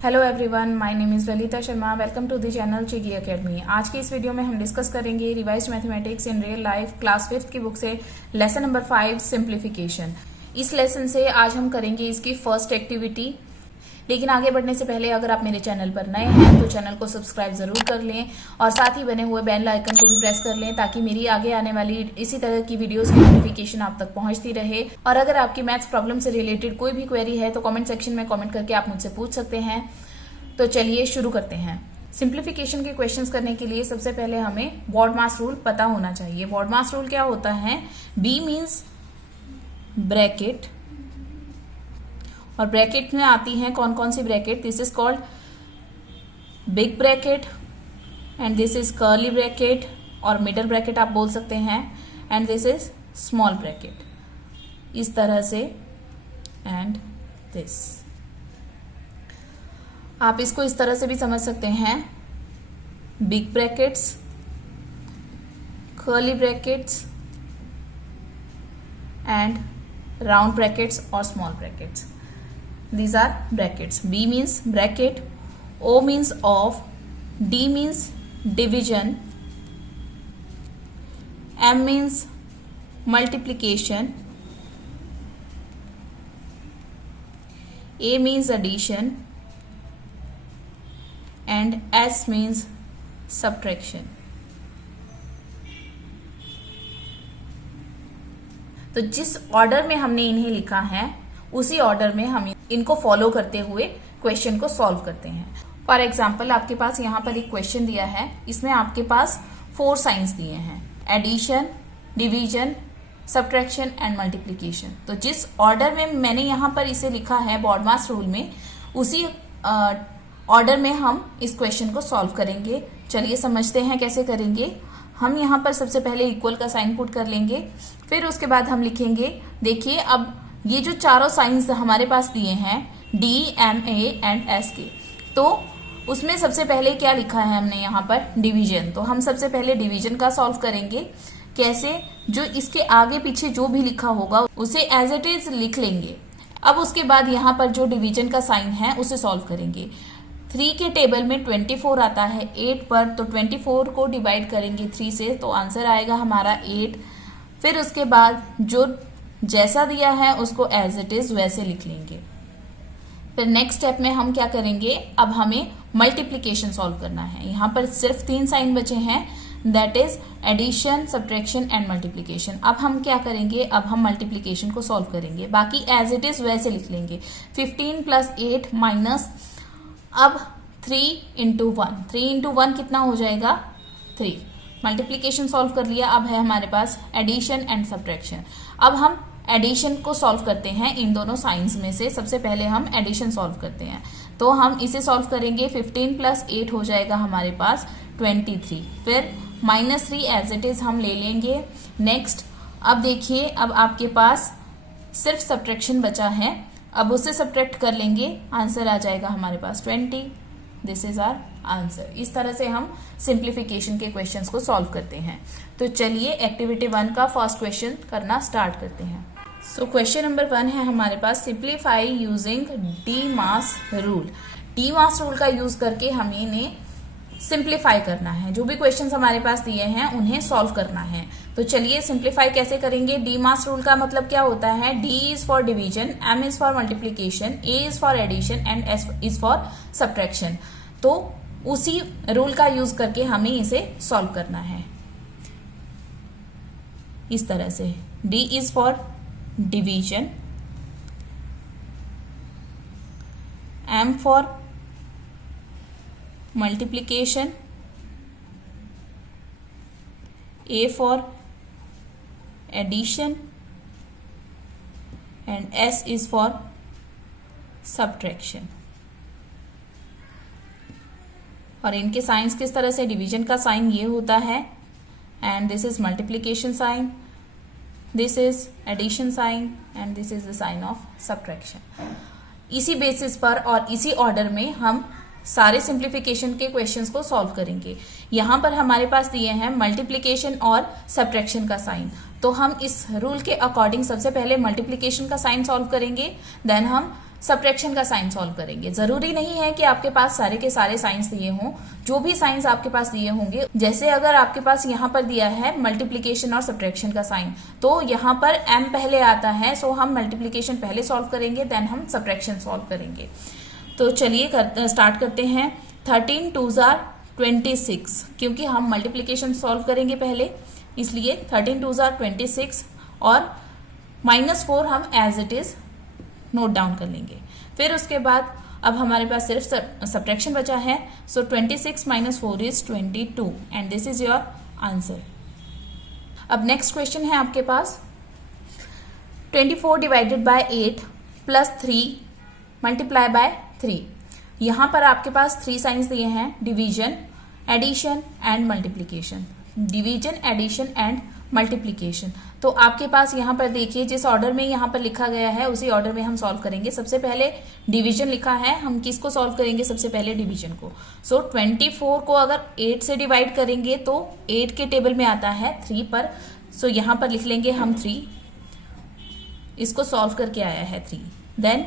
Hello everyone, my name is Lalita Sharma. Welcome to the channel Chigi Academy. आज की इस video में हम डिस्कस करेंगे revised mathematics in real life class 5th की बुक से लेसन नंबर 5 सिंप्लीफिकेशन। इस लेसन से आज हम करेंगे इसकी फर्स्ट एक्टिविटी। लेकिन आगे बढ़ने से पहले अगर आप मेरे चैनल पर नए हैं तो चैनल को सब्सक्राइब जरूर कर लें और साथ ही बने हुए बेल आइकन को भी प्रेस कर लें ताकि मेरी आगे आने वाली इसी तरह की वीडियोस की नोटिफिकेशन आप तक पहुंचती रहे। और अगर आपकी मैथ्स प्रॉब्लम से रिलेटेड कोई भी क्वेरी है तो कमेंट सेक्शन में कमेंट करके आप मुझसे पूछ सकते हैं। तो चलिए शुरू करते हैं। सिंप्लीफिकेशन के क्वेश्चंस करने के लिए सबसे पहले हमें BODMAS रूल पता होना चाहिए। BODMAS रूल क्या होता है? B मीन्स ब्रैकेट, और ब्रैकेट में आती हैं कौन कौन सी bracket? This is called big bracket and this is curly bracket, और मिडल ब्रैकेट आप बोल सकते हैं, and this is small bracket. इस तरह से एंड दिस। आप इसको इस तरह से भी समझ सकते हैं, big brackets, curly brackets and round brackets और small brackets. These are brackets. B means bracket, O means of, D means division, M means multiplication, A means addition, and S means subtraction. तो जिस order में हमने इन्हें लिखा है उसी order में हम इनको फॉलो करते हुए क्वेश्चन को सॉल्व करते हैं। फॉर एग्जाम्पल, आपके पास यहाँ पर एक क्वेश्चन दिया है, इसमें आपके पास 4 साइंस दिए हैं, addition, division, subtraction and multiplication. तो जिस ऑर्डर में मैंने यहाँ पर इसे लिखा है BODMAS रूल में, उसी ऑर्डर में हम इस क्वेश्चन को सॉल्व करेंगे। चलिए समझते हैं कैसे करेंगे। हम यहाँ पर सबसे पहले इक्वल का साइन पुट कर लेंगे, फिर उसके बाद हम लिखेंगे, देखिए अब ये जो चारों साइंस हमारे पास दिए हैं D, M, A and S के, तो उसमें सबसे पहले क्या लिखा है हमने यहाँ पर? डिवीजन। तो हम सबसे पहले डिवीजन का सॉल्व करेंगे। कैसे? जो इसके आगे पीछे जो भी लिखा होगा उसे एज इट इज लिख लेंगे। अब उसके बाद यहाँ पर जो डिवीजन का साइन है उसे सॉल्व करेंगे। 3 के टेबल में 24 आता है 8 पर, तो 24 को डिवाइड करेंगे 3 से, तो आंसर आएगा हमारा 8। फिर उसके बाद जो जैसा दिया है उसको एज इट इज वैसे लिख लेंगे। फिर नेक्स्ट स्टेप में हम क्या करेंगे? अब हमें मल्टीप्लीकेशन सॉल्व करना है। यहाँ पर सिर्फ 3 साइन बचे हैं, that is addition, subtraction and multiplication. अब हम क्या करेंगे? अब हम मल्टीप्लीकेशन को सॉल्व करेंगे, बाकी एज इट इज वैसे लिख लेंगे। 15 + 8 माइनस, अब 3 × 1, 3 × 1 कितना हो जाएगा? 3। मल्टीप्लीकेशन सॉल्व कर लिया। अब है हमारे पास एडिशन एंड सब्ट्रैक्शन। अब हम एडिशन को सॉल्व करते हैं इन दोनों साइंस में से। सबसे पहले हम एडिशन सॉल्व करते हैं, तो हम इसे सॉल्व करेंगे। 15 + 8 हो जाएगा हमारे पास 23। फिर -3 एज इट इज हम ले लेंगे। नेक्स्ट, अब देखिए, अब आपके पास सिर्फ सब्ट्रैक्शन बचा है, अब उसे सब्ट्रैक्ट कर लेंगे, आंसर आ जाएगा हमारे पास 20। This is our answer. इस तरह से हम सिंप्लीफिकेशन के क्वेश्चंस को सॉल्व करते हैं। तो चलिए एक्टिविटी 1 का फर्स्ट क्वेश्चन करना स्टार्ट करते हैं। सो क्वेश्चन नंबर 1 है हमारे पास, simplify using DMAS rule. DMAS rule का यूज करके हमें इन्हें सिंप्लीफाई करना है। जो भी क्वेश्चंस हमारे पास दिए हैं उन्हें सॉल्व करना है। तो चलिए सिंप्लीफाई कैसे करेंगे? DMAS रूल का मतलब क्या होता है? D is for division, M is for multiplication, A is for addition and S is for subtraction. तो उसी रूल का यूज करके हमें इसे सॉल्व करना है इस तरह से। D is for division, M for multiplication, A for addition and S is for subtraction। और इनके साइंस किस तरह से? डिवीजन का साइन ये होता है and this is multiplication sign, this is addition sign and this is the sign of subtraction. इसी बेसिस पर और इसी ऑर्डर में हम सारे सिंप्लीफिकेशन के क्वेश्चंस को सॉल्व करेंगे। यहाँ पर हमारे पास दिए हैं मल्टीप्लिकेशन और सब्ट्रैक्शन का साइन, तो हम इस रूल के अकॉर्डिंग सबसे पहले मल्टीप्लिकेशन का साइन सॉल्व करेंगे, देन हम सब्ट्रैक्शन का साइन सॉल्व करेंगे। जरूरी नहीं है कि आपके पास सारे के सारे साइंस दिए हों, जो भी साइंस आपके पास दिए होंगे, जैसे अगर आपके पास यहाँ पर दिया है मल्टीप्लीकेशन और सब्ट्रैक्शन का साइन, तो यहाँ पर m पहले आता है, सो हम मल्टीप्लीकेशन पहले सॉल्व करेंगे, देन हम सब्ट्रैक्शन सॉल्व करेंगे। तो चलिए स्टार्ट करते हैं। 13 2s are 26, क्योंकि हम मल्टीप्लीकेशन सॉल्व करेंगे पहले, इसलिए 13 2s are 26 और -4 हम as it is note down कर लेंगे। फिर उसके बाद अब हमारे पास सिर्फ सब्ट्रैक्शन बचा है, so 26 - 4 is 22 and this is your answer. अब नेक्स्ट क्वेश्चन है आपके पास 24 divided by 8 plus 3 multiply by 3। यहां पर आपके पास 3 साइंस दिए हैं, division, addition and multiplication. Division, addition and multiplication. तो आपके पास यहाँ पर देखिए, जिस ऑर्डर में यहाँ पर लिखा गया है उसी ऑर्डर में हम सॉल्व करेंगे। सबसे पहले डिवीजन लिखा है, हम किसको सॉल्व करेंगे? सबसे पहले डिवीजन को। सो 24 को अगर 8 से डिवाइड करेंगे तो 8 के टेबल में आता है 3 पर, सो यहाँ पर लिख लेंगे हम 3, इसको सॉल्व करके आया है 3। देन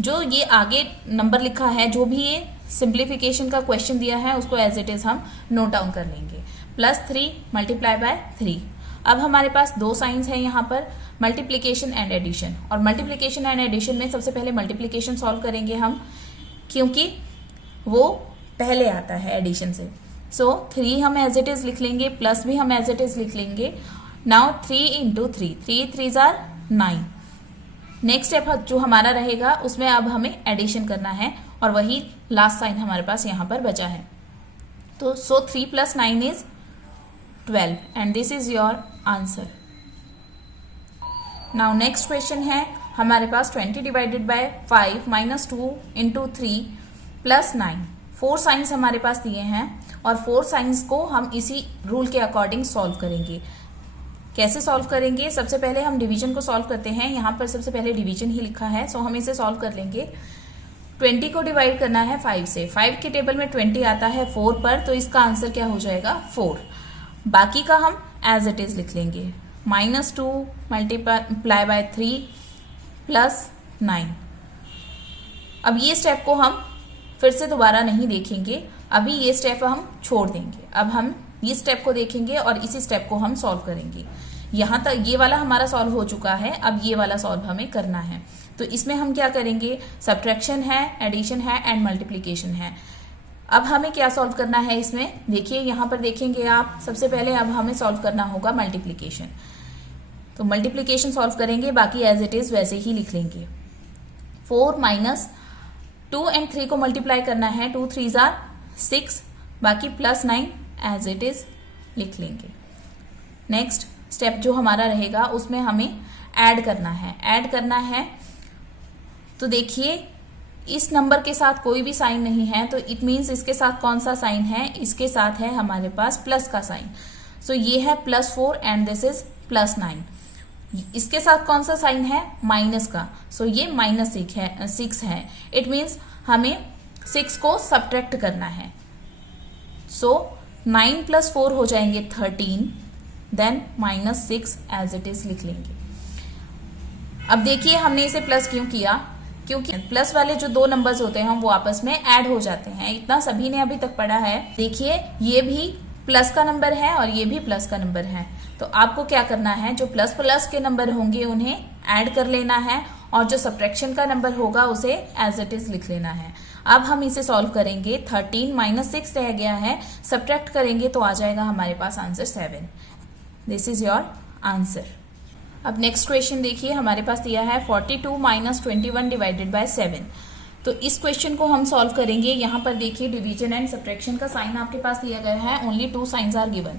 जो ये आगे नंबर लिखा है, जो भी ये सिंप्लीफिकेशन का क्वेश्चन दिया है, उसको एज इट इज हम नोट डाउन कर लेंगे। +3 मल्टीप्लाई बाय 3। अब हमारे पास 2 साइंस हैं यहाँ पर, मल्टीप्लीकेशन एंड एडिशन। और मल्टीप्लीकेशन एंड एडिशन में सबसे पहले मल्टीप्लीकेशन सॉल्व करेंगे हम, क्योंकि वो पहले आता है एडिशन से। सो 3 हम एज इट इज लिख लेंगे, प्लस भी हम एज इट इज लिख लेंगे। Now 3 × 3, 3 3s are 9। Next step जो हमारा रहेगा उसमें अब हमें एडिशन करना है, और वही लास्ट साइन हमारे पास यहाँ पर बचा है। तो 3 + 9 is 12 and this is your answer. Now next question है हमारे पास 20 डिवाइडेड बाय 5 -2 × 3 + 9। 4 साइंस हमारे पास दिए हैं और 4 साइंस को हम इसी रूल के अकॉर्डिंग सॉल्व करेंगे। कैसे सॉल्व करेंगे? सबसे पहले हम डिवीजन को सॉल्व करते हैं। यहाँ पर सबसे पहले डिवीजन ही लिखा है, सो हम इसे सॉल्व कर लेंगे। 20 को डिवाइड करना है 5 से, 5 के टेबल में 20 आता है 4 पर, तो इसका आंसर क्या हो जाएगा? 4। बाकी का हम एज इट इज लिख लेंगे, -2 मल्टीप्लाई बाय 3 + 9। अब ये स्टेप को हम फिर से दोबारा नहीं देखेंगे, अभी ये स्टेप हम छोड़ देंगे। अब हम ये स्टेप को देखेंगे और इसी स्टेप को हम सॉल्व करेंगे। यहाँ तक ये वाला हमारा सॉल्व हो चुका है, अब ये वाला सॉल्व हमें करना है। तो इसमें हम क्या करेंगे? सब्ट्रैक्शन है, एडिशन है एंड मल्टीप्लीकेशन है। अब हमें क्या सॉल्व करना है इसमें? देखिए यहाँ पर देखेंगे आप, सबसे पहले अब हमें सॉल्व करना होगा मल्टीप्लीकेशन। तो मल्टीप्लीकेशन सॉल्व करेंगे, बाकी एज इट इज वैसे ही लिख लेंगे। 4 - 2 and 3 को मल्टीप्लाई करना है, 2 3s are 6, बाकी +9 एज इट इज लिख लेंगे। नेक्स्ट स्टेप जो हमारा रहेगा उसमें हमें ऐड करना है। ऐड करना है तो देखिए इस नंबर के साथ कोई भी साइन नहीं है, तो इट मीन्स इसके साथ कौन सा साइन है? इसके साथ है हमारे पास प्लस का साइन। सो ये है +4 एंड दिस इज +9। इसके साथ कौन सा साइन है? माइनस का। सो ये -6 है। इट मीन्स हमें 6 को सब्ट्रैक्ट करना है। सो 9 + 4 हो जाएंगे 13, देन -6 एज इट इज लिख लेंगे। अब देखिए हमने इसे प्लस क्यों किया? क्योंकि प्लस वाले जो 2 नंबर्स होते हैं वो आपस में ऐड हो जाते हैं। इतना सभी ने अभी तक पढ़ा है। देखिए ये भी प्लस का नंबर है और ये भी प्लस का नंबर है, तो आपको क्या करना है? जो प्लस प्लस के नंबर होंगे उन्हें ऐड कर लेना है, और जो सब्ट्रैक्शन का नंबर होगा उसे एज इट इज लिख लेना है। अब हम इसे सॉल्व करेंगे। 13 -6 रह गया है, सब्ट्रैक्ट करेंगे तो आ जाएगा हमारे पास answer 7। This is your answer. अब नेक्स्ट क्वेश्चन देखिए, हमारे पास दिया है 42 - 21 डिवाइडेड बाय 7। तो इस क्वेश्चन को हम सॉल्व करेंगे। यहाँ पर देखिए डिवीजन एंड सब्ट्रैक्शन का साइन आपके पास दिया गया है, ओनली 2 साइंस आर गिवन।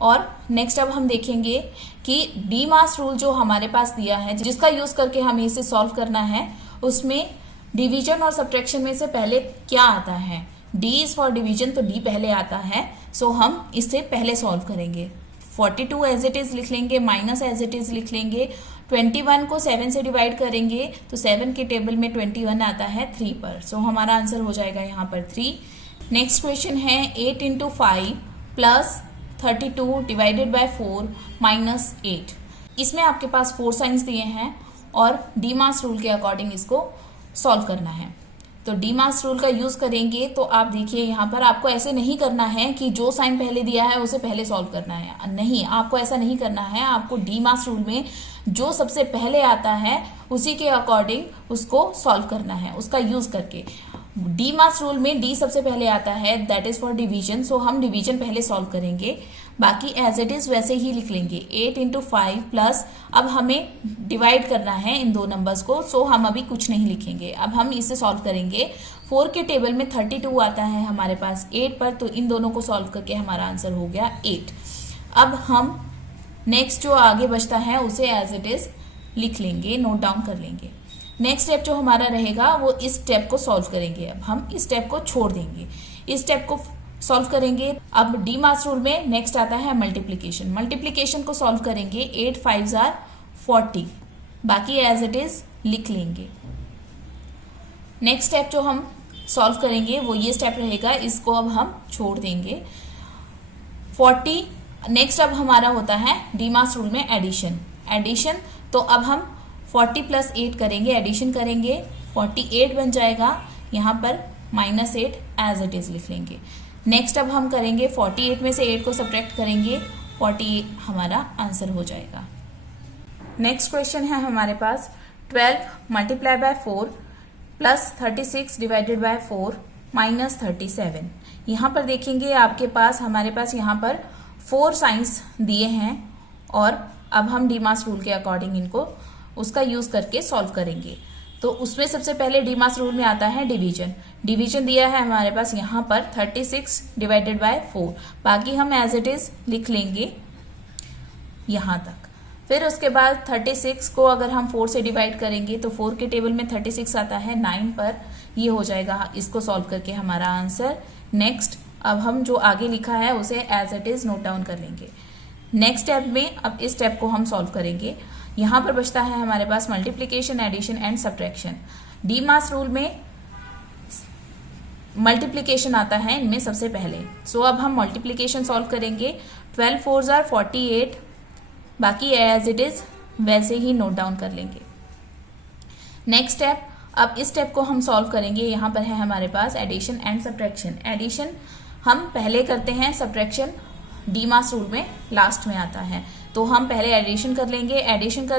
और नेक्स्ट अब हम देखेंगे कि डी मास रूल जो हमारे पास दिया है, जिसका यूज करके हमें इसे सॉल्व करना है, उसमें डिवीजन और सब्ट्रैक्शन में से पहले क्या आता है? डी इज फॉर डिवीजन, तो डी पहले आता है, सो हम इससे पहले सॉल्व करेंगे। 42 एज इट इज लिख लेंगे, माइनस एज इट इज लिख लेंगे। 21 को 7 से डिवाइड करेंगे तो 7 के टेबल में 21 आता है 3 पर, सो हमारा आंसर हो जाएगा यहाँ पर 3। नेक्स्ट क्वेश्चन है 8 × 5 + 32 डिवाइडेड बाय 4 -8। इसमें आपके पास 4 साइंस दिए हैं और डीमार्स रूल के अकॉर्डिंग इसको सॉल्व करना है। तो डीमार्स रूल का यूज करेंगे तो आप देखिए यहाँ पर आपको ऐसे नहीं करना है कि जो साइन पहले दिया है उसे पहले सॉल्व करना है, नहीं, आपको ऐसा नहीं करना है। आपको डीमार्स रूल में जो सबसे पहले आता है उसी के अकॉर्डिंग उसको सॉल्व करना है, उसका यूज करके। डीमार्स रूल में डी सबसे पहले आता है, दैट इज फॉर डिवीजन, सो हम डिवीजन पहले सॉल्व करेंगे, बाकी एज इट इज वैसे ही लिख लेंगे। 8 इंटू 5 प्लस, अब हमें डिवाइड करना है इन दो नंबर्स को, सो हम अभी कुछ नहीं लिखेंगे। अब हम इसे सॉल्व करेंगे। 4 के टेबल में 32 आता है हमारे पास 8 पर, तो इन दोनों को सॉल्व करके हमारा आंसर हो गया 8। अब हम नेक्स्ट जो आगे बचता है उसे एज इट इज लिख लेंगे, नोट डाउन कर लेंगे। नेक्स्ट स्टेप जो हमारा रहेगा वो इस स्टेप को सॉल्व करेंगे। अब हम इस स्टेप को छोड़ देंगे, इस स्टेप को सॉल्व करेंगे। अब डीमार्स रूल में नेक्स्ट आता है मल्टीप्लीकेशन। मल्टीप्लीकेशन को सॉल्व करेंगे, 8 5 आर 40, बाकी एज इट इज लिख लेंगे। नेक्स्ट स्टेप जो हम सॉल्व करेंगे वो ये स्टेप रहेगा, इसको अब हम छोड़ देंगे। 40 नेक्स्ट अब हमारा होता है डीमार्स रूल में एडिशन, तो अब हम 40 प्लस 8 करेंगे, एडिशन करेंगे, 48 बन जाएगा। यहाँ पर -8 एज इट इज लिख लेंगे। नेक्स्ट अब हम करेंगे 48 में से 8 को सब्ट्रैक्ट करेंगे, 48 हमारा आंसर हो जाएगा। नेक्स्ट क्वेश्चन है हमारे पास 12 multiply by 4 plus 36 divided by 4 minus 37। यहाँ पर देखेंगे आपके पास हमारे पास यहाँ पर 4 साइंस दिए हैं और अब हम डीमार्स रूल के अकॉर्डिंग इनको उसका यूज करके सॉल्व करेंगे। तो उसमें सबसे पहले डीमार्स रूल में आता है डिवीजन दिया है हमारे पास यहाँ पर 36 डिवाइडेड बाय 4, बाकी हम एज इट इज लिख लेंगे यहाँ तक। फिर उसके बाद 36 को अगर हम 4 से डिवाइड करेंगे तो 4 के टेबल में 36 आता है 9 पर, ये हो जाएगा, इसको सॉल्व करके हमारा आंसर। नेक्स्ट अब हम जो आगे लिखा है उसे as it is note down कर लेंगे। नेक्स्ट स्टेप में अब इस स्टेप को हम सॉल्व करेंगे। यहाँ पर बचता है हमारे पास multiplication, addition and subtraction. DMAS rule में मल्टीप्लीकेशन आता है इनमें सबसे पहले, सो अब हम मल्टीप्लीकेशन सॉल्व करेंगे। 12 4 आर 48, बाकी एज इट इज वैसे ही नोट डाउन कर लेंगे। नेक्स्ट स्टेप, अब इस स्टेप को हम सॉल्व करेंगे। यहाँ पर है हमारे पास एडिशन एंड सब्ट्रैक्शन। एडिशन हम पहले करते हैं, सब्ट्रैक्शन डीमार्स रूल में लास्ट में आता है, तो हम पहले एडिशन कर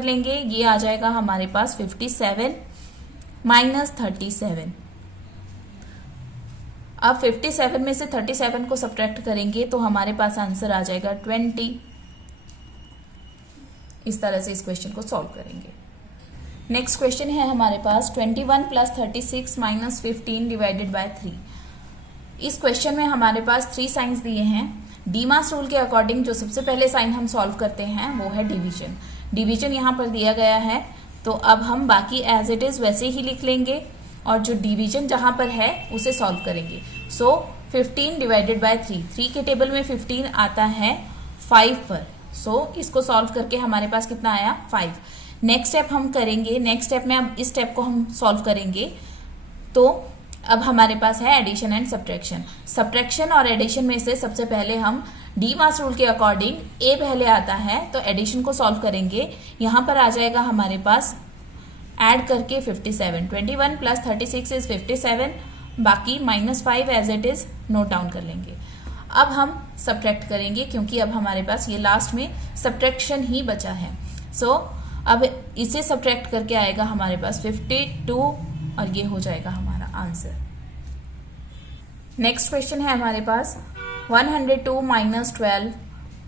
लेंगे, ये आ जाएगा हमारे पास 57 माइनस 37। अब 57 में से 37 को सब्ट्रैक्ट करेंगे तो हमारे पास आंसर आ जाएगा 20। इस तरह से इस क्वेश्चन को सॉल्व करेंगे। नेक्स्ट क्वेश्चन है हमारे पास 21 प्लस 36 माइनस 15 डिवाइडेड बाय 3। इस क्वेश्चन में हमारे पास 3 साइंस दिए हैं। डीमार्स रूल के अकॉर्डिंग जो सबसे पहले साइन हम सॉल्व करते हैं वो है डिवीजन यहाँ पर दिया गया है, तो अब हम बाकी एज इट इज वैसे ही लिख लेंगे और जो डिवीजन जहां पर है उसे सॉल्व करेंगे। सो 15 डिवाइडेड बाय 3 के टेबल में 15 आता है 5 पर, सो इसको सॉल्व करके हमारे पास कितना आया 5। नेक्स्ट स्टेप हम करेंगे, नेक्स्ट स्टेप में अब इस स्टेप को हम सॉल्व करेंगे, तो अब हमारे पास है एडिशन एंड सब्ट्रैक्शन और एडिशन में से सबसे पहले हम डीमार्स रूल के अकॉर्डिंग ए पहले आता है तो एडिशन को सॉल्व करेंगे। यहाँ पर आ जाएगा हमारे पास ऐड करके 57, 21 प्लस 36 इज 57, बाकी -5 as it is note down कर लेंगे। अब हम सब्ट्रैक्ट करेंगे क्योंकि अब हमारे पास ये लास्ट में सब्ट्रैक्शन ही बचा है, सो अब इसे सब्ट्रैक्ट करके आएगा हमारे पास 52 और ये हो जाएगा हमारा आंसर। नेक्स्ट क्वेश्चन है हमारे पास 102 minus 12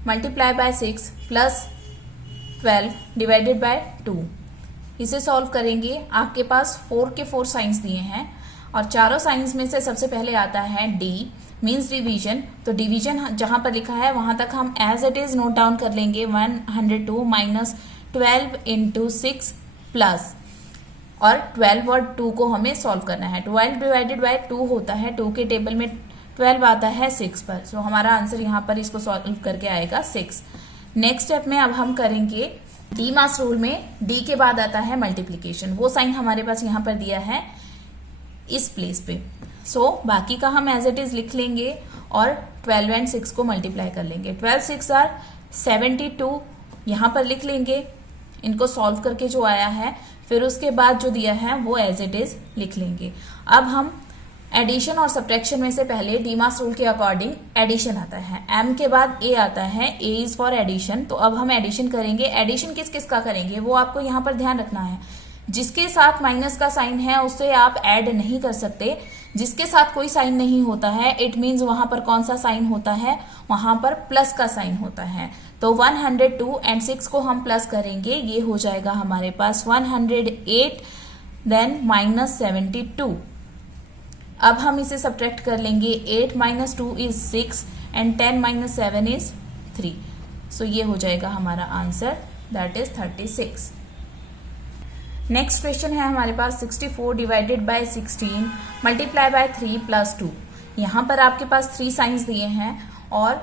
multiply by 6 plus 12 divided by 2। इसे सॉल्व करेंगे। आपके पास 4 के 4 साइंस दिए हैं और चारों साइंस में से सबसे पहले आता है डी मीन्स डिवीजन, तो डिवीजन जहां पर लिखा है वहां तक हम as it is note down कर लेंगे। 102 माइनस 12 इंटू 6 प्लस और 12 और 2 को हमें सॉल्व करना है। 12 डिवाइडेड बाय 2 होता है, 2 के टेबल में 12 आता है 6 पर, सो हमारा आंसर यहाँ पर इसको सॉल्व करके आएगा 6। नेक्स्ट स्टेप में अब हम करेंगे डीमार्स रूल में डी के बाद आता है मल्टीप्लीकेशन, वो साइन हमारे पास यहाँ पर दिया है इस प्लेस पे, सो बाकी का हम एज इट इज लिख लेंगे और 12 एंड 6 को मल्टीप्लाई कर लेंगे। 12 6 आर 72 यहाँ पर लिख लेंगे इनको सॉल्व करके जो आया है, फिर उसके बाद जो दिया है वो एज इट इज लिख लेंगे। अब हम एडिशन और सब्ट्रैक्शन में से पहले डीमास रूल के अकॉर्डिंग एडिशन आता है, एम के बाद ए आता है, ए इज फॉर एडिशन। तो अब हम एडिशन करेंगे। एडिशन किस किस का करेंगे वो आपको यहाँ पर ध्यान रखना है। जिसके साथ माइनस का साइन है उसे आप ऐड नहीं कर सकते। जिसके साथ कोई साइन नहीं होता है, इट मीन्स वहां पर कौन सा साइन होता है, वहां पर प्लस का साइन होता है। तो 102 एंड 6 को हम प्लस करेंगे, ये हो जाएगा हमारे पास 108 देन माइनस 72। अब हम इसे सब्ट्रैक्ट कर लेंगे। 8 minus 2 is 6 and 10 minus 7 is 3। सो ये हो जाएगा हमारा answer, that is 36। Next question है हमारे पास 64 divided by 16 multiply by 3 plus 2। यहाँ पर आपके पास 3 साइंस दिए हैं और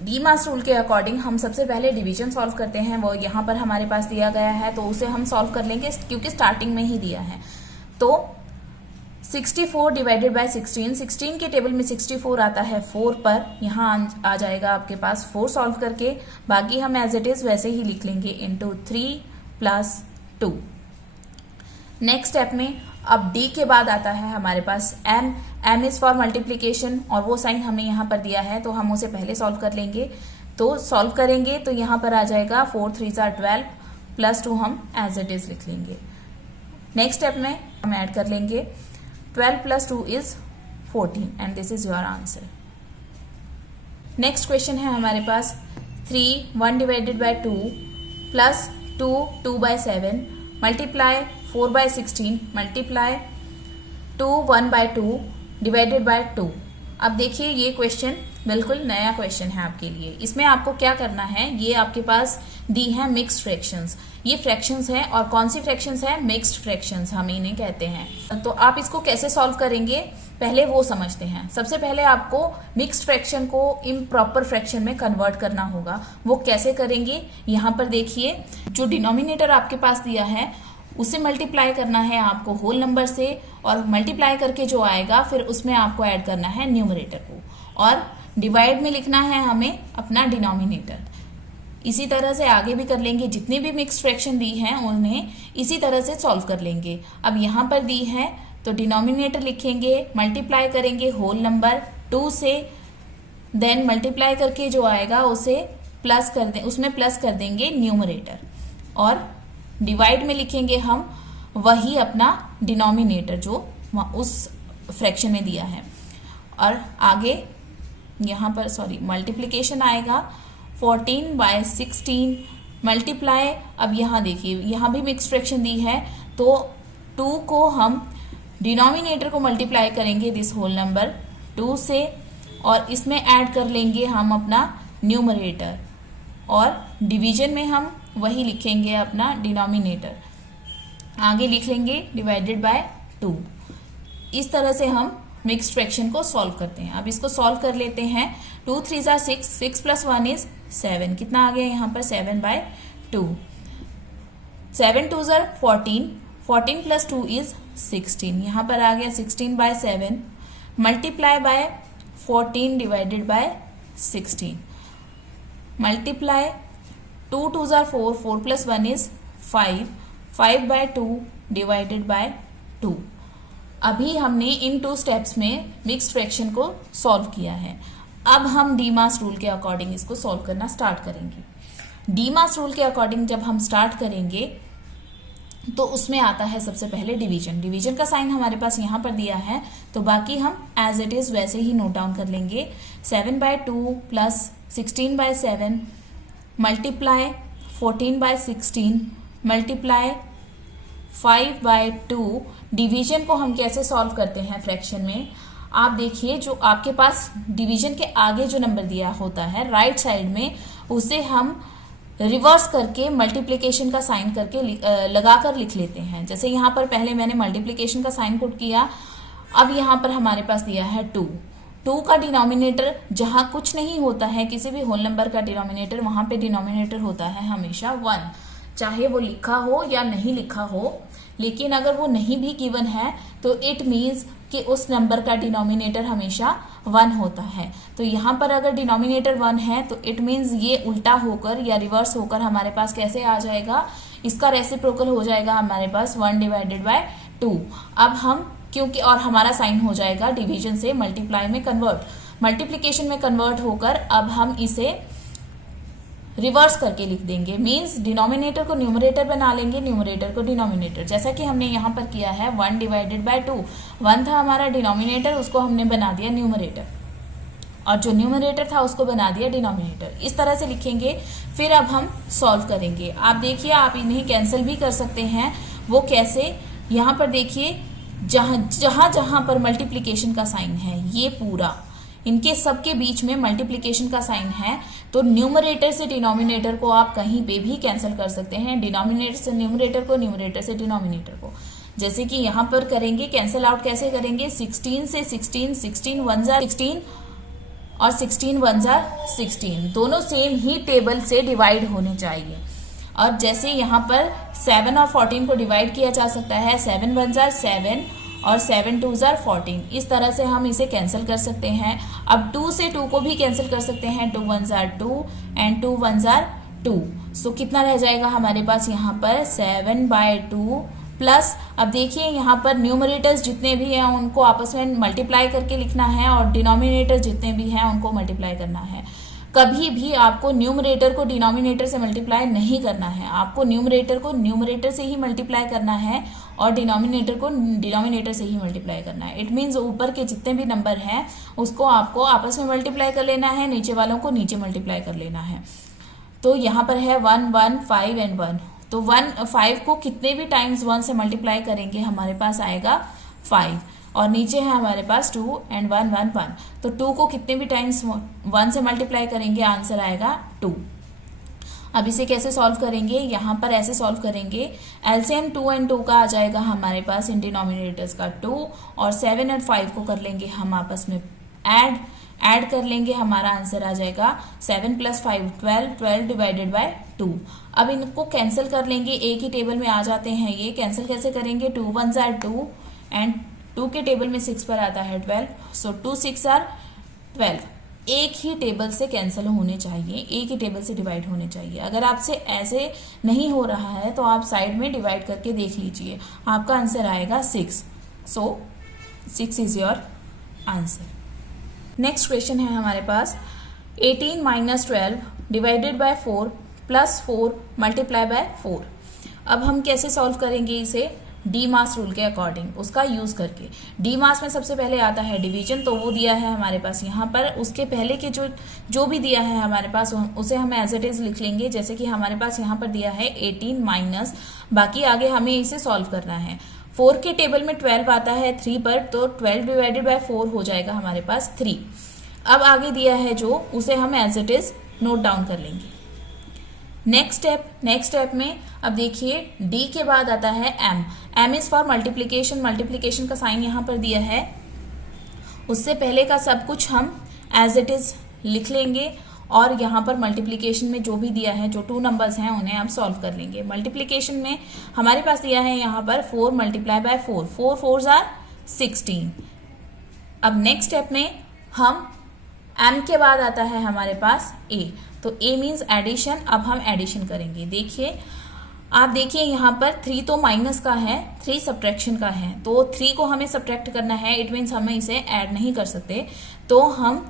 डीमास रूल के अकॉर्डिंग हम सबसे पहले डिवीजन सॉल्व करते हैं। वो यहाँ पर हमारे पास दिया गया है तो उसे हम सॉल्व कर लेंगे क्योंकि स्टार्टिंग में ही दिया है। तो 64 डिवाइडेड बाय 16 के टेबल में 64 आता है 4 पर, यहाँ आ जाएगा आपके पास 4 सॉल्व करके। बाकी हम एज इट इज वैसे ही लिख लेंगे इंटू 3 प्लस 2। नेक्स्ट स्टेप में अब डी के बाद आता है हमारे पास M. M is for multiplication और वो साइन हमें यहाँ पर दिया है तो हम उसे पहले सॉल्व कर लेंगे। तो सॉल्व करेंगे तो यहाँ पर आ जाएगा 4 3 are 12 प्लस 2 हम एज इट इज लिख लेंगे। नेक्स्ट स्टेप में हम ऐड कर लेंगे 12 plus 2 is 14 and this is your answer. Next question है हमारे पास 3 1 divided by 2 plus 2 2 by 7 multiply 4 by 16 multiply 2 1 by 2 divided by 2। अब देखिए ये क्वेश्चन बिल्कुल नया क्वेश्चन है आपके लिए। इसमें आपको क्या करना है, ये आपके पास दी है मिक्स्ड फ्रैक्शंस। ये फ्रैक्शंस है और कौन सी फ्रैक्शंस है, मिक्स्ड फ्रैक्शंस हम इन्हें कहते हैं। तो आप इसको कैसे सॉल्व करेंगे पहले वो समझते हैं। सबसे पहले आपको मिक्स्ड फ्रैक्शन को इम्प्रॉपर फ्रैक्शन में कन्वर्ट करना होगा। वो कैसे करेंगे, यहाँ पर देखिए जो डिनोमिनेटर आपके पास दिया है उसे मल्टीप्लाई करना है आपको होल नंबर से और मल्टीप्लाई करके जो आएगा फिर उसमें आपको ऐड करना है न्यूमरेटर को और डिवाइड में लिखना है हमें अपना डिनोमिनेटर। इसी तरह से आगे भी कर लेंगे, जितनी भी मिक्स्ड फ्रैक्शन दी हैं उन्हें इसी तरह से सॉल्व कर लेंगे। अब यहाँ पर दी है तो डिनोमिनेटर लिखेंगे, मल्टीप्लाई करेंगे होल नंबर 2 से, देन मल्टीप्लाई करके जो आएगा उसे प्लस कर दें, उसमें प्लस कर देंगे न्यूमरेटर और डिवाइड में लिखेंगे हम वही अपना डिनोमिनेटर जो उस फ्रैक्शन में दिया है। और आगे यहाँ पर मल्टीप्लिकेशन आएगा 14 बाय 16 मल्टीप्लाई। अब यहाँ देखिए यहाँ भी मिक्स फ्रैक्शन दी है तो 2 को हम डिनोमिनेटर को मल्टीप्लाई करेंगे दिस होल नंबर 2 से और इसमें ऐड कर लेंगे हम अपना न्यूमरेटर और डिवीजन में हम वही लिखेंगे अपना डिनोमिनेटर, आगे लिख लेंगे डिवाइडेड बाय 2। इस तरह से हम मिक्स्ड फ्रैक्शन को सॉल्व करते हैं। अब इसको सॉल्व कर लेते हैं। 2 3 are 6 6 प्लस 1 इज 7। कितना आ गया यहाँ पर 7 बाय 2। 7 2 are 14 14 plus 2 is 16। यहाँ पर आ गया 16 by 7 multiply by 14 divided by 16 multiply 2 2 are 4 4 plus 1 is 5 5 by 2 divided by 2। अभी हमने इन 2 स्टेप्स में मिक्स्ड फ्रैक्शन को सॉल्व किया है। अब हम डीमास रूल के अकॉर्डिंग इसको सॉल्व करना स्टार्ट करेंगे। डीमास रूल के अकॉर्डिंग जब हम स्टार्ट करेंगे तो उसमें आता है सबसे पहले डिवीजन। डिवीजन का साइन हमारे पास यहाँ पर दिया है तो बाकी हम एज इट इज वैसे ही नोट डाउन कर लेंगे। 7 by 2 plus 16 by 7 multiply 14 by 16 multiply 5 by 2। Division को हम कैसे सॉल्व करते हैं फ्रैक्शन में, आप देखिए जो आपके पास डिवीजन के आगे जो नंबर दिया होता है राइट साइड में उसे हम रिवर्स करके मल्टीप्लिकेशन का साइन करके लगाकर लिख लेते हैं। जैसे यहाँ पर पहले मैंने मल्टीप्लिकेशन का साइन पुट किया, अब यहाँ पर हमारे पास दिया है 2 का डिनोमिनेटर जहां कुछ नहीं होता है, किसी भी होल नंबर का डिनोमिनेटर वहां पे डिनोमिनेटर होता है हमेशा 1, चाहे वो लिखा हो या नहीं लिखा हो। लेकिन अगर वो नहीं भी गिवन है तो इट मीन्स कि उस नंबर का डिनोमिनेटर हमेशा 1 होता है। तो यहाँ पर अगर डिनोमिनेटर 1 है तो इट मीन्स ये उल्टा होकर या रिवर्स होकर हमारे पास कैसे आ जाएगा, इसका रेसिप्रोकल हो जाएगा हमारे पास 1 डिवाइडेड बाय 2। अब हम क्योंकि और हमारा साइन हो जाएगा डिवीजन से मल्टीप्लाई में कन्वर्ट, मल्टीप्लीकेशन में कन्वर्ट होकर अब हम इसे रिवर्स करके लिख देंगे। मींस डिनोमिनेटर को न्यूमरेटर बना लेंगे, न्यूमरेटर को डिनोमिनेटर, जैसा कि हमने यहाँ पर किया है 1 डिवाइडेड बाय 2। 1 था हमारा डिनोमिनेटर, उसको हमने बना दिया न्यूमरेटर, और जो न्यूमरेटर था उसको बना दिया डिनोमिनेटर। इस तरह से लिखेंगे। फिर अब हम सॉल्व करेंगे। आप देखिए, आप इन्हें कैंसिल भी कर सकते हैं। वो कैसे, यहाँ पर देखिए, जहां जहां पर मल्टीप्लीकेशन का साइन है, ये पूरा इनके सबके बीच में मल्टीप्लीकेशन का साइन है, तो न्यूमरेटर से डिनोमिनेटर को आप कहीं पे भी कैंसिल कर सकते हैं, डिनोमिनेटर से न्यूमरेटर को, न्यूमरेटर से डिनोमिनेटर को। जैसे कि यहाँ पर करेंगे, कैंसिल आउट कैसे करेंगे, 16 से 16, 16 1 जार 16 और 16 1 जार 16, दोनों सेम ही टेबल से डिवाइड होने चाहिए। और जैसे यहाँ पर 7 और 14 को डिवाइड किया जा सकता है, 7 1 जार 7 और 7 2 जार 14, इस तरह से हम इसे कैंसिल कर सकते हैं। अब 2 से 2 को भी कैंसिल कर सकते हैं, 2 1 जार 2 एंड 2 1 जार 2। सो कितना रह जाएगा हमारे पास यहाँ पर 7/2 प्लस, अब देखिए यहाँ पर न्यूमरेटर्स जितने भी हैं उनको आपस में मल्टीप्लाई करके लिखना है, और डिनोमिनेटर जितने भी हैं उनको मल्टीप्लाई करना है। कभी भी आपको न्यूमरेटर को डिनोमिनेटर से मल्टीप्लाई नहीं करना है, आपको न्यूमरेटर को न्यूमरेटर से ही मल्टीप्लाई करना है और डिनोमिनेटर को डिनोमिनेटर से ही मल्टीप्लाई करना है। इट मीन्स ऊपर के जितने भी नंबर हैं उसको आपको आपस में मल्टीप्लाई कर लेना है, नीचे वालों को नीचे मल्टीप्लाई कर लेना है। तो यहाँ पर है 1 1 5 एंड 1, तो 5 को कितने भी टाइम्स 1 से मल्टीप्लाई करेंगे हमारे पास आएगा 5, और नीचे है हमारे पास 2 एंड 1 1 1, तो 2 को कितने भी टाइम्स 1 से मल्टीप्लाई करेंगे, आंसर आएगा 2। अब इसे कैसे सॉल्व करेंगे, यहाँ पर ऐसे सॉल्व करेंगे। एलसीएम 2 एंड 2 का आ जाएगा हमारे पास इन डिनोमिनेटर्स का 2, और 7 और 5 को कर लेंगे हम आपस में ऐड कर लेंगे, हमारा आंसर आ जाएगा 7 + 5 12, 12 डिवाइडेड बाय 2। अब इनको कैंसिल कर लेंगे, एक ही टेबल में आ जाते हैं ये। कैंसिल कैसे करेंगे, 2 1 जार 2 एंड 2 के टेबल में 6 पर आता है 12, सो 2 6 आर 12। एक ही टेबल से कैंसिल होने चाहिए, एक ही टेबल से डिवाइड होने चाहिए। अगर आपसे ऐसे नहीं हो रहा है तो आप साइड में डिवाइड करके देख लीजिए, आपका आंसर आएगा 6। सो 6 is your answer. Next question है हमारे पास 18 - 12 divided by 4 plus 4 multiply by 4। अब हम कैसे सॉल्व करेंगे इसे, डी मास रूल के अकॉर्डिंग, उसका यूज करके। डी मास में सबसे पहले आता है डिवीजन, तो वो दिया है हमारे पास यहाँ पर। उसके पहले के जो भी दिया है हमारे पास उसे हम एज इट इज लिख लेंगे। जैसे कि हमारे पास यहाँ पर दिया है 18 माइनस, बाकी आगे हमें इसे सॉल्व करना है। 4 के टेबल में 12 आता है 3 पर, तो 12 डिवाइडेड बाय 4 हो जाएगा हमारे पास 3। अब आगे दिया है जो, उसे हम as it is note down कर लेंगे। नेक्स्ट स्टेप में अब देखिए डी के बाद आता है M is for multiplication. Multiplication का साइन यहाँ पर दिया है, उससे पहले का सब कुछ हम एज इट इज लिख लेंगे, और यहाँ पर मल्टीप्लीकेशन में जो भी दिया है, जो 2 नंबर्स हैं उन्हें हम सॉल्व कर लेंगे। मल्टीप्लीकेशन में हमारे पास दिया है यहाँ पर 4 मल्टीप्लाई बाय 4, 4 4s आर 16। अब नेक्स्ट स्टेप में हम एम के बाद आता है हमारे पास ए, तो ए मीन्स एडिशन। अब हम एडिशन करेंगे। देखिए, आप देखिए यहाँ पर 3 तो माइनस का है, 3 सब्ट्रैक्शन का है, तो 3 को हमें सब्ट्रैक्ट करना है। इट मीन्स हमें इसे ऐड नहीं कर सकते, तो हम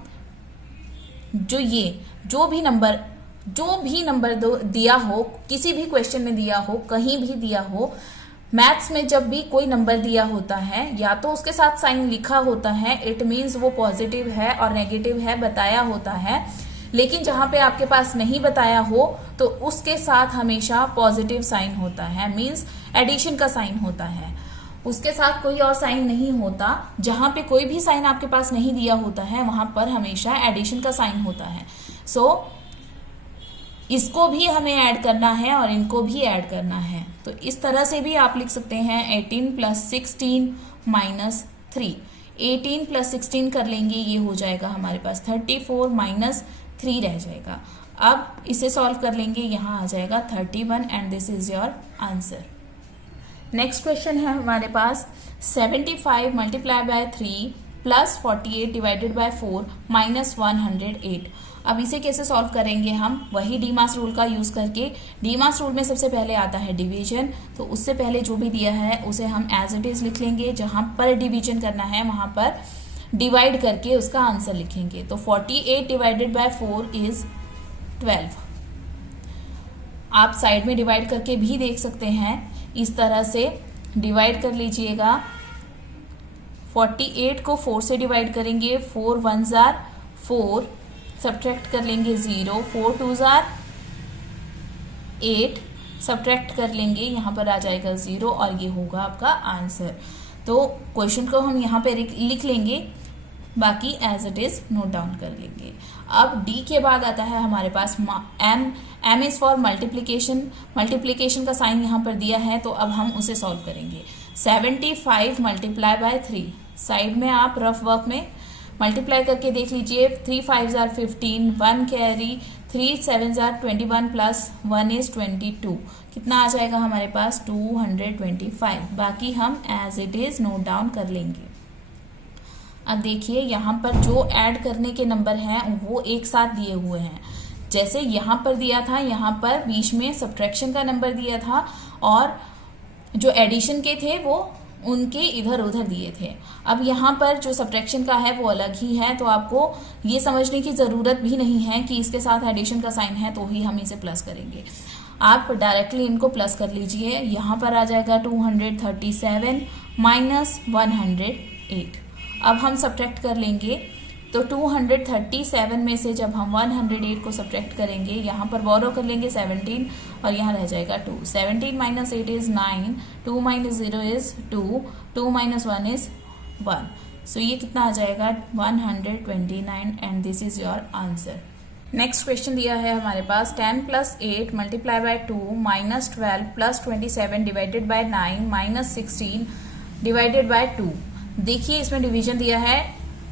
जो भी नंबर दिया हो, किसी भी क्वेश्चन में दिया हो, कहीं भी दिया हो, मैथ्स में जब भी कोई नंबर दिया होता है या तो उसके साथ साइन लिखा होता है, इट मीन्स वो पॉजिटिव है और नेगेटिव है, बताया होता है। लेकिन जहां पे आपके पास नहीं बताया हो तो उसके साथ हमेशा पॉजिटिव साइन होता है, मीन्स एडिशन का साइन होता है, उसके साथ कोई और साइन नहीं होता। जहां पे कोई भी साइन आपके पास नहीं दिया होता है वहां पर हमेशा एडिशन का साइन होता है। सो इसको भी हमें ऐड करना है और इनको भी ऐड करना है, तो इस तरह से भी आप लिख सकते हैं 18 + 16 - 3। 18 + 16 कर लेंगे, ये हो जाएगा हमारे पास 34 - 3 रह जाएगा। अब इसे सॉल्व कर लेंगे, यहाँ आ जाएगा 31 and this is your answer. Next question है हमारे पास 75 × 3 प्लस 48 डिवाइडेड बाय 4 माइनस 108। अब इसे कैसे सॉल्व करेंगे हम? वही डीमास रूल का यूज करके। डीमास रूल में सबसे पहले आता है डिवीजन, तो उससे पहले जो भी दिया है उसे हम एज इट इज लिख लेंगे। जहां पर डिवीजन करना है वहां पर डिवाइड करके उसका आंसर लिखेंगे। तो 48 डिवाइडेड बाय 4 इज 12। आप साइड में डिवाइड करके भी देख सकते हैं, इस तरह से डिवाइड कर लीजिएगा। 48 को 4 से डिवाइड करेंगे, 4 1 जार 4, सब्ट्रैक्ट कर लेंगे 0, 4 2 जार 8, सब्ट्रैक्ट कर लेंगे, यहाँ पर आ जाएगा 0 और ये होगा आपका आंसर। तो क्वेश्चन को हम यहाँ पे लिख लेंगे, बाकी as it is note down कर लेंगे। अब डी के बाद आता है हमारे पास M is for multiplication. Multiplication का साइन यहाँ पर दिया है, तो अब हम उसे सॉल्व करेंगे। 75 मल्टीप्लाई बाय 3, साइड में आप रफ वर्क में मल्टीप्लाई करके देख लीजिए। 3 5 जार 15, 1 कैरी, 3 7 जार 21 प्लस 1 इज 22। कितना आ जाएगा हमारे पास? 225। बाकी हम as it is note down कर लेंगे। अब देखिए यहाँ पर जो ऐड करने के नंबर हैं वो एक साथ दिए हुए हैं। जैसे यहाँ पर दिया था, यहाँ पर बीच में सब्ट्रैक्शन का नंबर दिया था और जो एडिशन के थे वो उनके इधर उधर दिए थे। अब यहाँ पर जो सब्ट्रैक्शन का है वो अलग ही है, तो आपको ये समझने की ज़रूरत भी नहीं है कि इसके साथ एडिशन का साइन है तो ही हम इसे प्लस करेंगे। आप डायरेक्टली इनको प्लस कर लीजिए। यहाँ पर आ जाएगा 237 माइनस 108। अब हम सब्ट्रैक्ट कर लेंगे, तो 237 में से जब हम 108 को सब्ट्रैक्ट करेंगे, यहाँ पर बोरो कर लेंगे 17 और यहाँ रह जाएगा 2। 17 minus 8 is 9, 2 minus 0 is 2, 2 minus 1 is 1। सो ये कितना आ जाएगा? 129 and this is your answer. Next question दिया है हमारे पास 10 plus 8 multiply by 2 minus 12 plus 27 divided by 9 minus 16 divided by 2। देखिए इसमें डिवीजन दिया है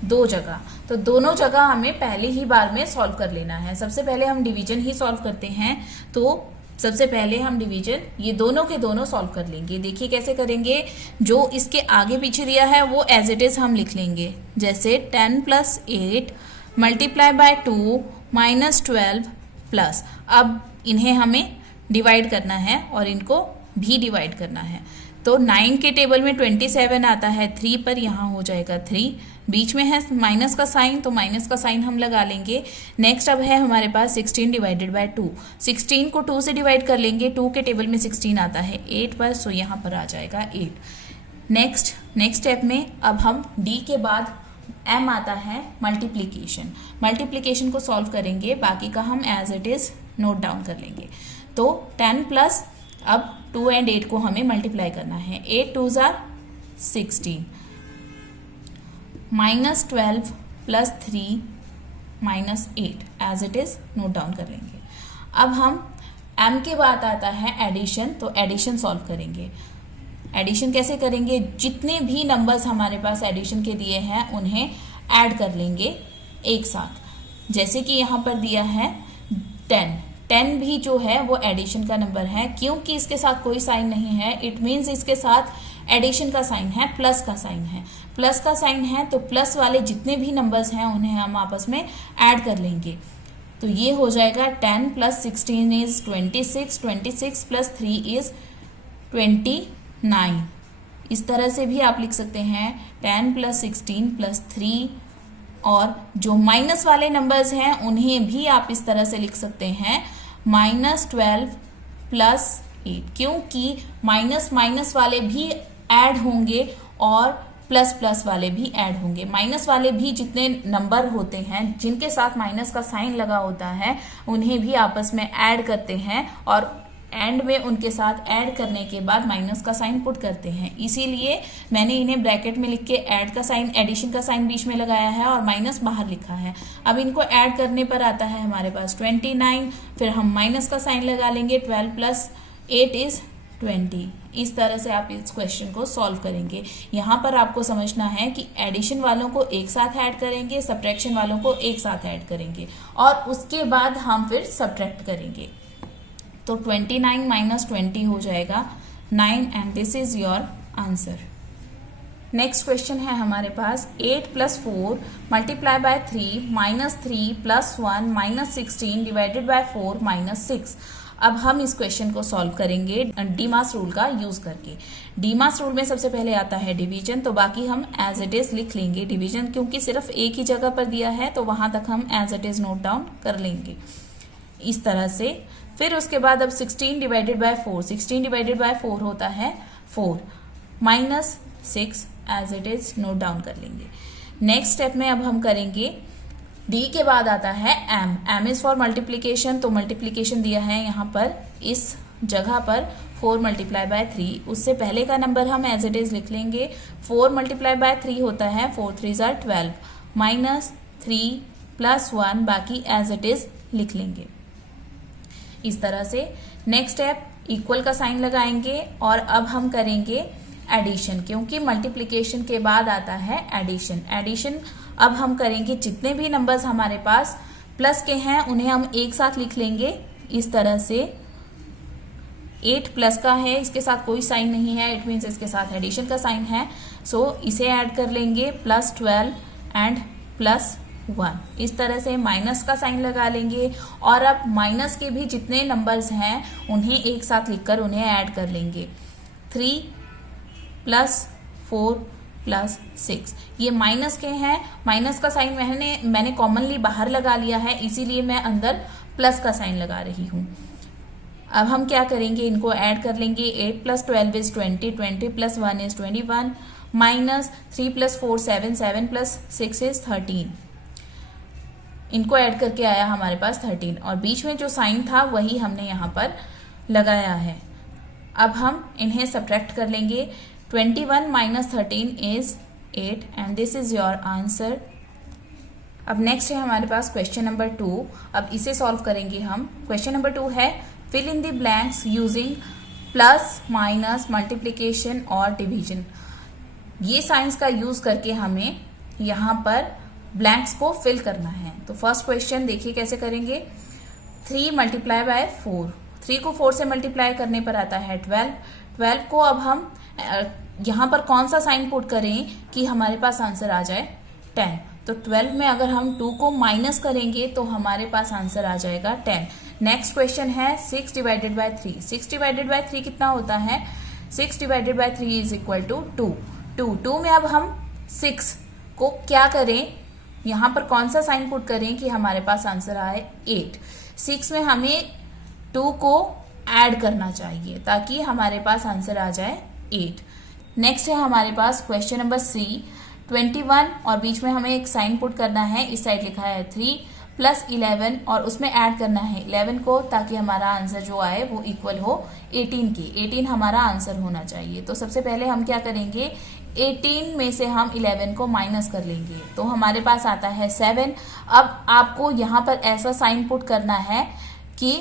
दो जगह, तो दोनों जगह हमें पहले ही बार में सॉल्व कर लेना है। सबसे पहले हम डिवीजन ही सॉल्व करते हैं, तो सबसे पहले हम डिवीजन ये दोनों के दोनों सॉल्व कर लेंगे। देखिए कैसे करेंगे, जो इसके आगे पीछे दिया है वो एज इट इज हम लिख लेंगे। जैसे 10 plus 8 multiply by 2 minus 12 plus, अब इन्हें हमें डिवाइड करना है और इनको भी डिवाइड करना है। तो 9 के टेबल में 27 आता है 3 पर, यहाँ हो जाएगा 3, बीच में है माइनस का साइन तो माइनस का साइन हम लगा लेंगे। नेक्स्ट अब है हमारे पास 16 डिवाइडेड बाय 2। 16 को 2 से डिवाइड कर लेंगे, 2 के टेबल में 16 आता है 8 पर, सो यहाँ पर आ जाएगा 8। नेक्स्ट स्टेप में अब हम डी के बाद एम आता है मल्टीप्लीकेशन। मल्टीप्लीकेशन को सॉल्व करेंगे, बाकी का हम as it is note down कर लेंगे। तो 10 प्लस अब 2 एंड 8 को हमें मल्टीप्लाई करना है। 8 2 जार 16 minus 12 plus 3 minus 8 as it is note down कर लेंगे। अब हम एम के बाद आता है एडिशन, तो एडिशन सॉल्व करेंगे। एडिशन कैसे करेंगे? जितने भी नंबर्स हमारे पास एडिशन के दिए हैं उन्हें ऐड कर लेंगे एक साथ। जैसे कि यहाँ पर दिया है 10 भी जो है वो एडिशन का नंबर है, क्योंकि इसके साथ कोई साइन नहीं है, इट मीन्स इसके साथ एडिशन का साइन है, प्लस का साइन है। प्लस का साइन है तो प्लस वाले जितने भी नंबर्स हैं उन्हें हम आपस में ऐड कर लेंगे। तो ये हो जाएगा 10 प्लस 16 इज 26, 26 प्लस 3 इज 29। इस तरह से भी आप लिख सकते हैं 10 प्लस 16 प्लस 3, और जो माइनस वाले नंबर्स हैं उन्हें भी आप इस तरह से लिख सकते हैं माइनस 12 प्लस 8, क्योंकि माइनस माइनस वाले भी ऐड होंगे और प्लस प्लस वाले भी ऐड होंगे। माइनस वाले भी जितने नंबर होते हैं जिनके साथ माइनस का साइन लगा होता है उन्हें भी आपस में ऐड करते हैं और एंड में उनके साथ ऐड करने के बाद माइनस का साइन पुट करते हैं। इसीलिए मैंने इन्हें ब्रैकेट में लिख के ऐड का साइन, एडिशन का साइन बीच में लगाया है और माइनस बाहर लिखा है। अब इनको ऐड करने पर आता है हमारे पास 29, फिर हम माइनस का साइन लगा लेंगे, 12 प्लस 8 इज 20। इस तरह से आप इस क्वेश्चन को सॉल्व करेंगे। यहाँ पर आपको समझना है कि एडिशन वालों को एक साथ ऐड करेंगे, सब्ट्रैक्शन वालों को एक साथ ऐड करेंगे और उसके बाद हम फिर सब्ट्रैक्ट करेंगे। तो 29 माइनस 20 हो जाएगा 9 and this is your answer. Next question है हमारे पास 8 + 4 मल्टीप्लाई बाय 3 -3 + 1 -16 डिवाइडेड बाय 4 -6। अब हम इस क्वेश्चन को सॉल्व करेंगे डीमास रूल का यूज करके। डीमास रूल में सबसे पहले आता है डिवीजन, तो बाकी हम एज इट इज लिख लेंगे। डिवीजन क्योंकि सिर्फ एक ही जगह पर दिया है तो वहां तक हम as it is note down कर लेंगे इस तरह से। फिर उसके बाद अब 16 डिवाइडेड बाय 4, 16 डिवाइडेड बाय 4 होता है 4 -6 as it is note down कर लेंगे। नेक्स्ट स्टेप में अब हम करेंगे डी के बाद आता है M. M is for multiplication, तो मल्टीप्लीकेशन दिया है यहाँ पर इस जगह पर 4 × 3। उससे पहले का नंबर हम एज इट इज लिख लेंगे। 4 × 3 होता है 4 3 12 -3 + 1 बाकी एज इट इज लिख लेंगे इस तरह से। नेक्स्ट स्टेप इक्वल का साइन लगाएंगे और अब हम करेंगे एडिशन, क्योंकि मल्टीप्लिकेशन के बाद आता है एडिशन। एडिशन अब हम करेंगे जितने भी नंबर्स हमारे पास प्लस के हैं उन्हें हम एक साथ लिख लेंगे इस तरह से। 8 प्लस का है, इसके साथ कोई साइन नहीं है, इट मीन्स इसके साथ एडिशन का साइन है, सो इसे ऐड कर लेंगे +12 एंड +1 इस तरह से। माइनस का साइन लगा लेंगे और अब माइनस के भी जितने नंबर्स हैं उन्हें एक साथ लिखकर उन्हें ऐड कर लेंगे। 3 + 4 + 6 ये माइनस के हैं। माइनस का साइन मैंने कॉमनली बाहर लगा लिया है, इसीलिए मैं अंदर प्लस का साइन लगा रही हूं। अब हम क्या करेंगे, इनको ऐड कर लेंगे। 8 + 12 = 20, 20 + 1 = 21, -3 + 4 7, 7 + 6 = 13। इनको ऐड करके आया हमारे पास 13 और बीच में जो साइन था वही हमने यहाँ पर लगाया है। अब हम इन्हें सब्ट्रैक्ट कर लेंगे। 21 - 13 = 8 and this is your answer. अब नेक्स्ट है हमारे पास क्वेश्चन नंबर 2। अब इसे सॉल्व करेंगे हम। क्वेश्चन नंबर 2 है fill in the blanks using plus, minus, multiplication और डिवीजन। ये साइंस का यूज करके हमें यहाँ पर ब्लैंक्स को फिल करना है। तो फर्स्ट क्वेश्चन देखिए कैसे करेंगे। 3 × 4, 3 को 4 से मल्टीप्लाई करने पर आता है 12। 12 को अब हम यहाँ पर कौन सा साइन पुट करें कि हमारे पास आंसर आ जाए 10। तो 12 में अगर हम 2 को माइनस करेंगे तो हमारे पास आंसर आ जाएगा 10। नेक्स्ट क्वेश्चन है 6 / 3। 6 / 3 कितना होता है? 6 / 3 = 2। 2 में अब हम 6 को क्या करें, यहाँ पर कौन सा साइन पुट करें कि हमारे पास आंसर आए 8। 6 में हमें 2 को ऐड करना चाहिए ताकि हमारे पास आंसर आ जाए 8। नेक्स्ट है हमारे पास क्वेश्चन नंबर C। 21 और बीच में हमें एक साइन पुट करना है। इस साइड लिखा है 3 + 11 और उसमें ऐड करना है 11 को ताकि हमारा आंसर जो आए वो इक्वल हो 18 की। 18 हमारा आंसर होना चाहिए। तो सबसे पहले हम क्या करेंगे, 18 में से हम 11 को माइनस कर लेंगे तो हमारे पास आता है 7। अब आपको यहाँ पर ऐसा साइन पुट करना है कि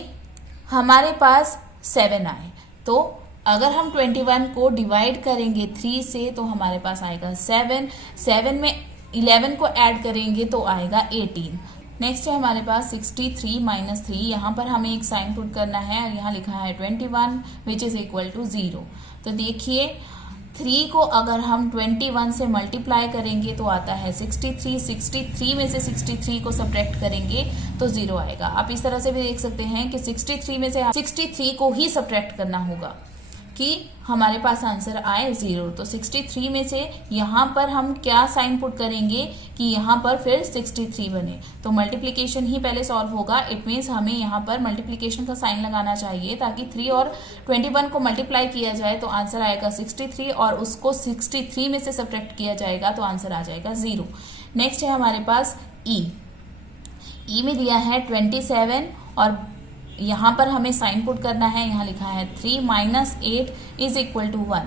हमारे पास 7 आए। तो अगर हम 21 को डिवाइड करेंगे 3 से तो हमारे पास आएगा 7। 7 में 11 को ऐड करेंगे तो आएगा 18। नेक्स्ट है हमारे पास 63 - 3। यहाँ पर हमें एक साइन पुट करना है और यहाँ लिखा है 21 विच इज इक्वल टू 0। तो देखिए 3 को अगर हम 21 से मल्टीप्लाई करेंगे तो आता है 63। 63 में से 63 को सब्ट्रैक्ट करेंगे तो 0 आएगा। आप इस तरह से भी देख सकते हैं कि 63 में से 63 को ही सब्ट्रैक्ट करना होगा कि हमारे पास आंसर आए 0। तो 63 में से यहाँ पर हम क्या साइन पुट करेंगे कि यहाँ पर फिर 63 बने। तो मल्टीप्लिकेशन ही पहले सॉल्व होगा। इट मीन्स हमें यहाँ पर मल्टीप्लिकेशन का साइन लगाना चाहिए ताकि 3 और 21 को मल्टीप्लाई किया जाए तो आंसर आएगा 63 और उसको 63 में से सब्ट्रैक्ट किया जाएगा तो आंसर आ जाएगा 0। नेक्स्ट है हमारे पास ई में दिया है 27 और यहाँ पर हमें साइन पुट करना है। यहाँ लिखा है 3 - 8 = 1।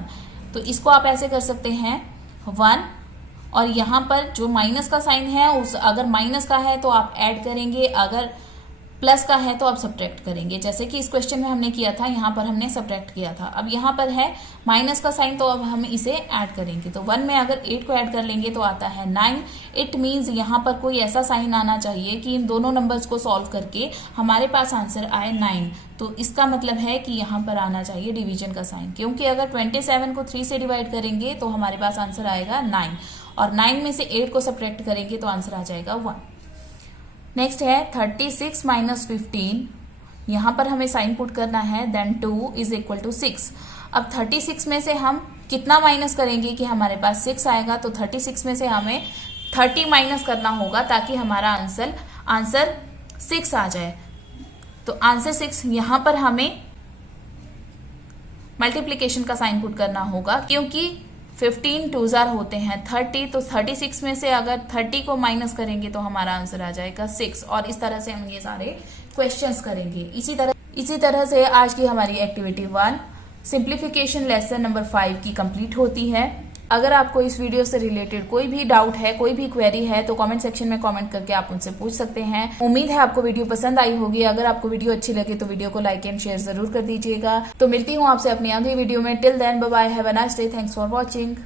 तो इसको आप ऐसे कर सकते हैं 1 और यहाँ पर जो माइनस का साइन है उस अगर माइनस का है तो आप ऐड करेंगे, अगर प्लस का है तो आप सब्ट्रैक्ट करेंगे, जैसे कि इस क्वेश्चन में हमने किया था, यहाँ पर हमने सब्ट्रैक्ट किया था। अब यहाँ पर है माइनस का साइन, तो अब हम इसे ऐड करेंगे। तो 1 में अगर 8 को ऐड कर लेंगे तो आता है 9। इट मीन्स यहाँ पर कोई ऐसा साइन आना चाहिए कि इन दोनों नंबर्स को सॉल्व करके हमारे पास आंसर आए 9। तो इसका मतलब है कि यहाँ पर आना चाहिए डिवीजन का साइन, क्योंकि अगर 27 को 3 से डिवाइड करेंगे तो हमारे पास आंसर आएगा 9, और 9 में से 8 को सब्ट्रैक्ट करेंगे तो आंसर आ जाएगा 1। नेक्स्ट है 36 माइनस 15। यहां पर हमें साइन पुट करना है, देन 2 इज इक्वल टू 6। अब 36 में से हम कितना माइनस करेंगे कि हमारे पास 6 आएगा, तो 36 में से हमें 30 माइनस करना होगा ताकि हमारा आंसर 6 आ जाए। तो आंसर 6, यहां पर हमें मल्टीप्लीकेशन का साइन पुट करना होगा, क्योंकि 15 2 होते हैं 30, तो 36 में से अगर 30 को माइनस करेंगे तो हमारा आंसर आ जाएगा 6। और इस तरह से हम ये सारे क्वेश्चंस करेंगे। इसी तरह से आज की हमारी एक्टिविटी 1 सिंप्लीफिकेशन लेसन नंबर 5 की कंप्लीट होती है। अगर आपको इस वीडियो से रिलेटेड कोई भी डाउट है, कोई भी क्वेरी है, तो कमेंट सेक्शन में कमेंट करके आप उनसे पूछ सकते हैं। उम्मीद है आपको वीडियो पसंद आई होगी। अगर आपको वीडियो अच्छी लगे तो वीडियो को लाइक एंड शेयर जरूर कर दीजिएगा। तो मिलती हूँ आपसे अपनी अगली वीडियो में। Till then bye bye, have a nice day, thanks for watching.